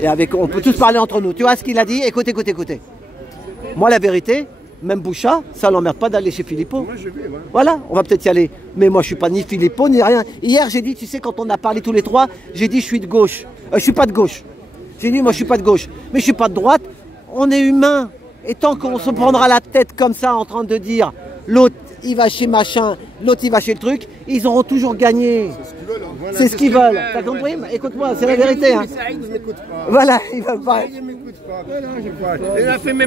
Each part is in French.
Et avec, on peut tous parler entre nous. Tu vois ce qu'il a dit? Écoutez, écoutez, écoutez. Moi, la vérité, même Boucha, ça l'emmerde pas d'aller chez Philippot. Moi, je vais, ouais. Voilà, on va peut-être y aller. Mais moi, je suis pas ni Philippot, ni rien. Hier, j'ai dit, tu sais, quand on a parlé tous les trois, j'ai dit, je suis de gauche. Je suis pas de gauche. J'ai dit, moi, je suis pas de gauche. Mais je suis pas de droite. On est humain. Et tant qu'on se prendra la tête comme ça, en train de dire, l'autre, il va chez machin, l'autre, il va chez le truc, ils auront toujours gagné. C'est ce qu'ils veulent. T'as compris? Écoute-moi, c'est la vérité. Hein. Voilà, il va pas.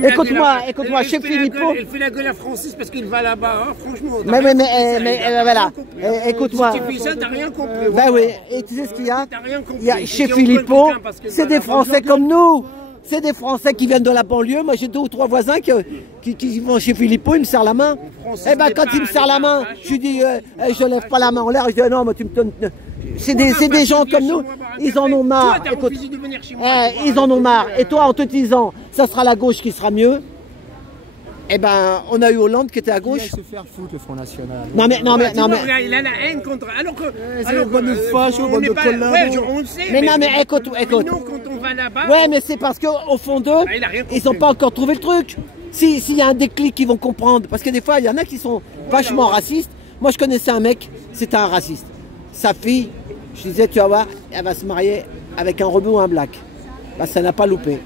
Écoute-moi, chez Philippot. Il fait la gueule à Francis parce qu'il va là-bas, hein, franchement. Mais voilà, écoute-moi. Si tu fais ça, t'as rien compris. Ben oui, et tu sais ce qu'il y a? Il y a chez Philippot, c'est des Français comme nous. C'est des Français qui viennent de la banlieue. Moi, j'ai 2 ou 3 voisins qui vont chez Philippot, ils me serrent la main. Eh ben, quand ils me serrent la main, je dis, je lève pas la main en l'air. Je dis, non, mais tu me donnes. C'est des gens comme nous. Ils en ont marre. Écoute, ils en ont marre. Et toi, en te disant, ça sera la gauche qui sera mieux. Eh ben, on a eu Hollande qui était à gauche. Il va se faire foutre le Front National. Non mais. Il a la haine contre. Alors que. C'est bonne de facho, bonne de collabo. Ouais, on le sait. Mais non, mais écoute. Nous, quand on va là-bas. Ouais, mais c'est parce qu'au fond d'eux, ils n'ont pas encore trouvé le truc. S'il y a un déclic, ils vont comprendre. Parce que des fois, il y en a qui sont vachement racistes. Moi, je connaissais un mec, c'était un raciste. Sa fille, je disais, tu vas voir, elle va se marier avec un rebeu ou un black. Bah, ça n'a pas loupé.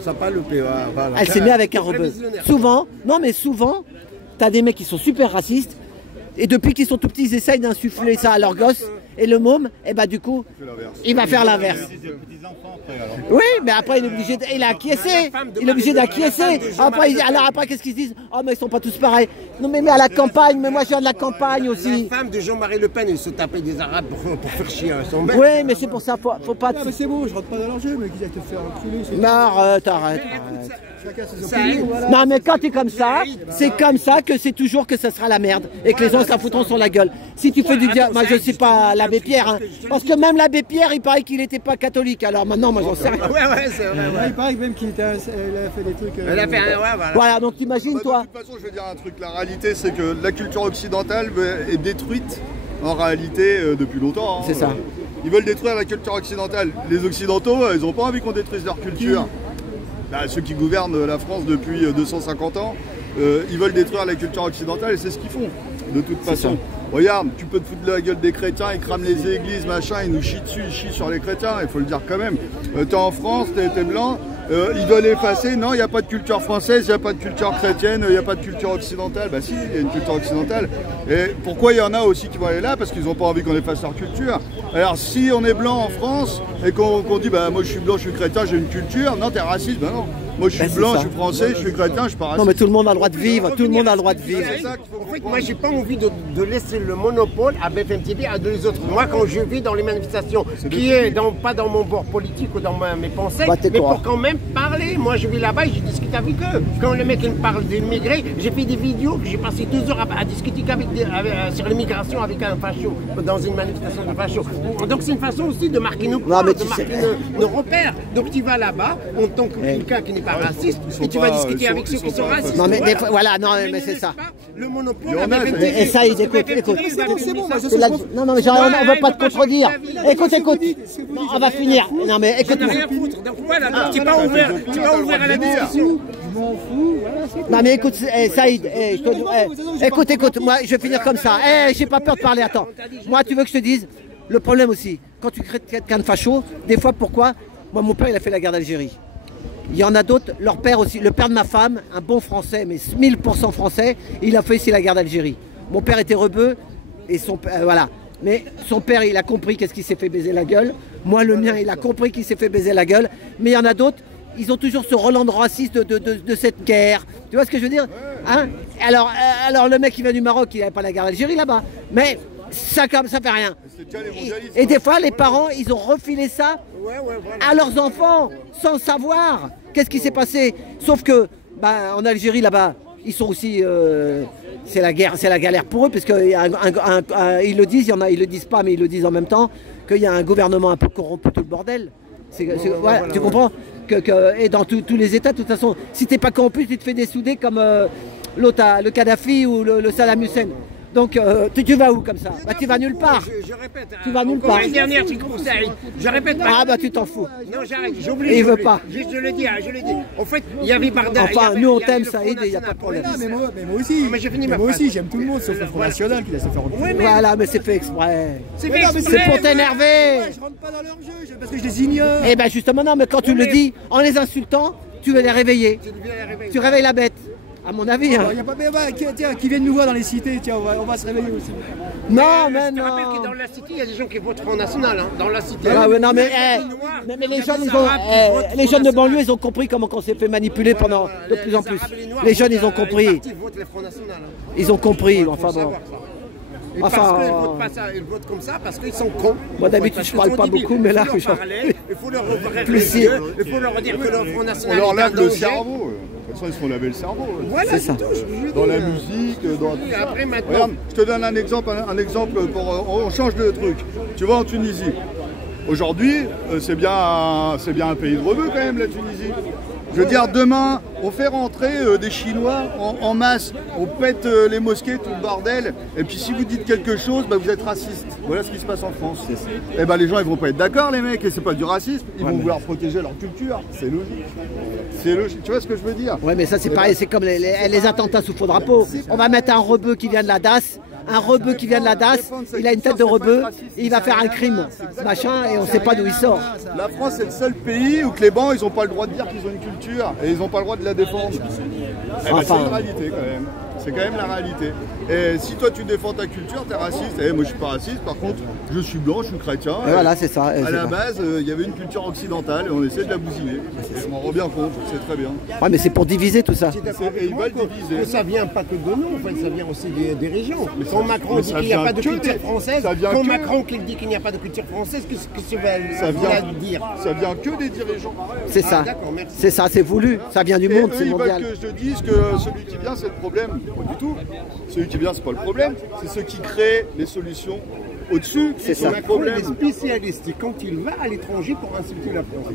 Ça n'a pas loupé, voilà. Elle s'est mise avec un rebeu. Souvent, tu as des mecs qui sont super racistes. Et depuis qu'ils sont tout petits, ils essayent d'insuffler ça à leurs gosses. Et le môme, et bah du coup, il va faire l'inverse. Oui, mais après il est obligé, il a acquiescé. Il est obligé d'acquiescer. Après, qu'est-ce qu'ils se disent? Oh, mais ils sont pas tous pareils. Non, mais à la campagne, mais moi je viens de la campagne aussi. La femme de Jean-Marie Le Pen, il se tapait des Arabes pour faire chier son mec. Oui, mais c'est pour ça, faut pas. Ah, mais c'est bon, je rentre pas dans leur jeu, mais qu'ils aillent te faire reculer. Non, arrête. Chacun ses opinions, voilà. Non, mais quand tu es comme ça, c'est comme ça que c'est toujours que ça sera la merde et que les gens s'en foutront sur la gueule. Si tu fais du diable, moi je sais pas l'abbé Pierre, hein, parce que même l'abbé Pierre, il paraît qu'il n'était pas catholique. Alors maintenant, moi j'en sais rien. Ouais, c'est vrai. Il paraît même qu'il a fait des trucs. Elle a fait un. Ouais, voilà. Voilà, donc t'imagines, toi. De toute façon, je vais dire un truc. La réalité, c'est que la culture occidentale est détruite en réalité depuis longtemps. Hein. C'est ça. Ils veulent détruire la culture occidentale. Les Occidentaux, ils n'ont pas envie qu'on détruise leur culture. Bah, ceux qui gouvernent la France depuis 250 ans, ils veulent détruire la culture occidentale et c'est ce qu'ils font, de toute façon. Regarde, tu peux te foutre de la gueule des chrétiens, ils crament les églises, machin, ils nous chient dessus, ils chient sur les chrétiens, il faut le dire quand même. T'es en France, t'es blanc, ils veulent effacer, non, il n'y a pas de culture française, il n'y a pas de culture chrétienne, il n'y a pas de culture occidentale. Bah si, il y a une culture occidentale. Et pourquoi il y en a aussi qui vont aller là? Parce qu'ils n'ont pas envie qu'on efface leur culture. Alors si on est blanc en France et qu'on dit, bah moi je suis blanc, je suis chrétien, j'ai une culture, non, t'es raciste, bah non. Moi je suis blanc, je suis français, je suis chrétien, je suis pas raciste. Non mais tout le monde a le droit de vivre, tout le monde a le droit de vivre. En fait, moi j'ai pas envie de laisser le monopole à BFM TV à deux autres. Moi quand je vis dans les manifestations, qui est pas dans mon bord politique ou dans mes pensées, mais pour quand même parler. Moi je vis là-bas et je discute avec eux. Quand le mec il me parle d'immigrés, j'ai fait des vidéos, j'ai passé 2 heures à discuter sur l'immigration avec un facho, dans une manifestation de facho. Donc c'est une façon aussi de marquer nos points, de marquer nos repères. Donc tu vas là-bas en tant que quelqu'un qui n'est pas raciste et tu vas discuter avec ceux qui sont racistes. Non mais voilà, non mais c'est ça. Le monopole. Et ça, écoute. C'est bon, non mais on va pas te contredire. Écoute. Non, on va finir. Non mais écoute. Donc voilà, tu n'es pas ouvert à la discussion. Je m'en fous, voilà, c'est tout. Non mais écoute, Saïd, écoute, moi je vais finir comme ça. J'ai pas peur de parler, attends. Moi tu veux que je te dise, le problème aussi, quand tu crées quelqu'un de facho, des fois pourquoi? Moi mon père il a fait la guerre d'Algérie. Il y en a d'autres, leur père aussi, le père de ma femme, un bon français, mais 1000% français, il a fait ici la guerre d'Algérie. Mon père était rebeu, et son père, voilà. Mais son père, il a compris qu'est-ce qu'il s'est fait baiser la gueule. Moi, le mien, il a compris qu'il s'est fait baiser la gueule. Mais il y en a d'autres, ils ont toujours ce Roland raciste de cette guerre. Tu vois ce que je veux dire, hein? Alors, le mec qui vient du Maroc, il n'avait pas la guerre d'Algérie là-bas. Mais ça fait rien. Et des fois, les parents, ils ont refilé ça à leurs enfants, sans savoir qu'est-ce qui s'est passé. Sauf que, en Algérie, là-bas, ils sont aussi... c'est la guerre, c'est la galère pour eux, parce qu'ils le disent, ils le disent pas, mais ils le disent en même temps, qu'il y a un gouvernement un peu corrompu, tout le bordel. Tu comprends et dans tous les États, de toute façon, si t'es pas corrompu, tu te fais dessouder comme l'autre, le Kadhafi ou le Saddam Hussein. Donc, tu vas où comme ça? Bah, tu vas nulle part. Je répète. Tu vas nulle part. L'année dernière, c'est pour Saïd. Je répète. Ah, bah, tu t'en fous. Non, j'arrête. J'oublie. Il veut pas. Je le dis, je le dis. En fait, il y avait Barda. Enfin, nous, on t'aime, Saïd, et il n'y a pas de problème. Mais moi aussi. Mais j'ai fini Mais ma moi phrase. aussi, j'aime tout le monde, sauf le Front National qui laisse se faire enculer. Voilà, mais c'est fait exprès. C'est Mais non, mais C'est pour t'énerver. Je rentre pas dans leur jeu, parce que je les ignore. Eh ben justement, non, mais quand tu le dis, en les insultant, tu veux les réveiller. Tu réveilles la bête, à mon avis. Hein. Il y a pas, tiens, qui viennent nous voir dans les cités, tiens, on va se réveiller aussi. Non, mais Je te rappelle que non. dans la cité, il y a des gens qui votent Front National, hein, dans la cité. Ah ouais, non, mais, mais les jeunes, les jeunes de banlieue, ils ont compris comment on s'est fait manipuler pendant de plus en plus. Les jeunes, ils ont compris. Ils ont compris, enfin bon. Et parce qu'ils votent pas ça, ils votent comme ça parce qu'ils sont cons. Moi d'habitude je parle pas beaucoup, mais là il faut leur ouvrir Plus les si. yeux, il faut leur dire que le Front On National leur est un lave le danger. cerveau. De toute façon, ils se font laver le cerveau. Voilà, C'est ça. tout, je Dans dis, la musique, dans tout ça. Après maintenant, Regarde, je te donne un exemple pour. On change de truc. Tu vas en Tunisie. Aujourd'hui, c'est bien un pays de rebeux quand même, la Tunisie. Je veux dire, demain, on fait rentrer des Chinois en masse, on pète les mosquées, tout le bordel, et puis si vous dites quelque chose, bah, vous êtes raciste. Voilà ce qui se passe en France. Et ben les gens, ils vont pas être d'accord, les mecs, et c'est pas du racisme, ils vont vouloir protéger leur culture. C'est logique. C'est logique. Tu vois ce que je veux dire? Ouais, mais ça c'est pareil, c'est comme les attentats sous faux drapeau. On va mettre un rebeu qui vient de la DAS. Un rebeu qui vient de la DAS, il a une tête de rebeu, et il va faire un crime, machin, et on sait pas d'où il sort. La France est le seul pays où que les bancs, ils n'ont pas le droit de dire qu'ils ont une culture et ils n'ont pas le droit de la défendre. Eh ben, c'est une réalité quand même. C'est quand même la réalité. Et si toi tu défends ta culture, t'es raciste. Eh, moi je suis pas raciste, par contre je suis blanc, je suis chrétien. Et voilà, c'est ça. À la base, il y avait une culture occidentale et on essaie de la bousiller. Et je m'en rends bien compte, je sais très bien. Ouais, mais c'est pour diviser tout ça. Et ils veulent diviser. que ça vient pas que de nous, en fait, ça vient aussi des régions. Quand Macron dit ça qu'il n'y a vient pas de que culture des- française, ça vient quand que- Macron qui dit qu'il n'y a pas de culture française, qu'est-ce que tu Ça vas vient, dire? ça vient que des dirigeants. C'est ça. d'accord, merci. C'est ça, c'est voulu. Ça vient du Et monde, eux, c'est ils veulent mondial. que je te dise que celui qui vient, c'est le problème. Pas du tout. Celui qui vient, c'est pas le problème. C'est ceux qui créent les solutions au-dessus qui C'est sont ça. le Macron problème. est spécialiste et quand il va à l'étranger pour insulter la France.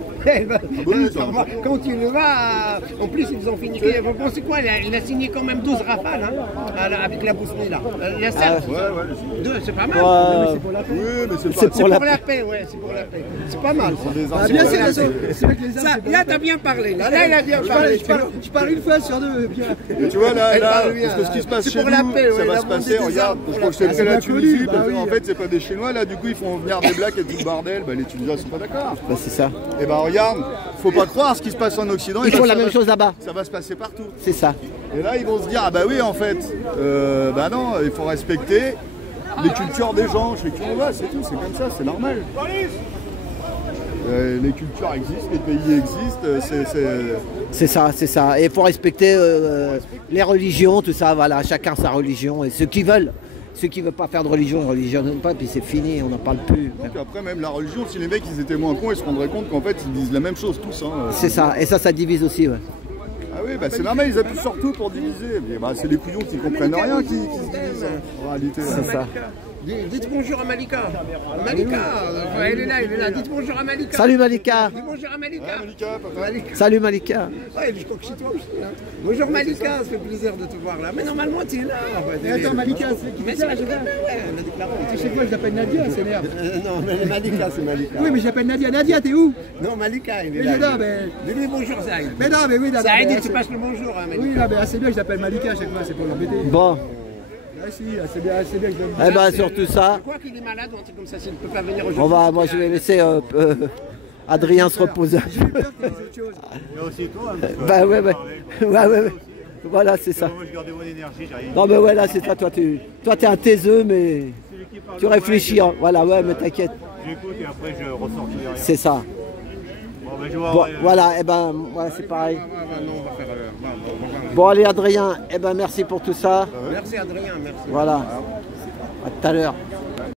oui, ça va. Quand il va, en plus ils ont fini. Vous pensez quoi? Il a signé quand même 12 rafales hein, avec la Bosnie là. La Serbie, Ouais, ouais. 2, c'est pas mal. Ouais. Oui, mais c'est C'est pas. pour la Pour la paix, ouais, c'est pour la paix. C'est pas mal. C'est des Ah, bien sûr, insultes. c'est vrai que les Ça, armes, c'est là, pas- t'as bien parlé. Là, il a bien parlé. Je parle une fois sur deux, Pierre. Et tu vois là, Elle là parle bien, parce que ce qui se passe c'est chez pour nous, la paix, ça ouais, va la se passer. montée des Regarde, armes je pour crois que je la t'ai paix. pris la Ah, c'est pas Tunisie, connu, parce bah qu'en oui. fait c'est pas des Chinois là, du coup ils font venir des blacks et tout le bordel, bah les Tunisiens sont pas d'accord. Bah, c'est ça. Et ben regarde, faut pas croire ce qui se passe en Occident. Ils et font ben, la ça même va- chose là-bas. Ça va se passer partout. C'est ça. Et là ils vont se dire ah bah oui en fait, bah non, il faut respecter les cultures des gens, chez qui on va, c'est tout, c'est comme ça, c'est normal. Les cultures existent, les pays existent, C'est ça, c'est ça. Et il faut respecter les religions, tout ça, voilà, chacun sa religion. Et ceux qui veulent pas faire de religion, ils ne religionnent pas, puis c'est fini, on n'en parle plus. Donc après même la religion, si les mecs ils étaient moins cons, ils se rendraient compte qu'en fait ils disent la même chose tous. Hein. C'est ça, et ça divise aussi. Ouais. Ah oui, bah c'est normal, ils appuient sur tout pour diviser. Mais bah, c'est les couillons qui comprennent rien qui se divisent en réalité. C'est ça. Dites bonjour à Malika. Malika, elle est là. Dites bonjour à Malika. Salut Malika. Dis bonjour à Malika. Ouais, Malika, papa. Malika. Salut Malika. Ouais, je crois que chez toi aussi. Hein. Bonjour Malika, ça fait plaisir de te voir là. Mais normalement, tu es là. Mais attends, Malika, c'est qui Mais fait c'est ça la je sais pas. ouais, on a déclaré. À chaque fois, je l'appelle Nadia, c'est merde. Non, mais Malika, c'est Malika. Oui, mais j'appelle Nadia. Nadia, t'es où? Non, Malika, il est Mais là. je là, mais. Dis-lui bonjour, Saïd. Mais non, mais oui, là. Saïd, mais il te assez- passe le bonjour, hein, Malika. Oui, là, mais assez bien, je l'appelle Malika à chaque fois, c'est pour l'embêter. Bon, Ah si, assez bien que je l'aime. eh ben surtout ça, Je crois qu'il est malade ou un truc comme ça, s'il ne peut pas venir aujourd'hui. moi je vais laisser Adrien se reposer un peu. Peur qu'il y ait autre chose. Et aussi toi, Bah ouais. Voilà, c'est ça. moi je garde mon énergie, j'arrive. Non mais ouais, là c'est ça, toi t'es un taiseux, mais tu réfléchis, hein. Voilà, ouais, mais t'inquiète, J'écoute et après je ressortirai rien. c'est ça. Bon, ben, je vois, Bon, ouais, voilà, et ben, voilà, c'est pareil. Non, on va faire. Bon, allez Adrien, eh ben merci pour tout ça. Merci Adrien, merci. Voilà, à tout à l'heure.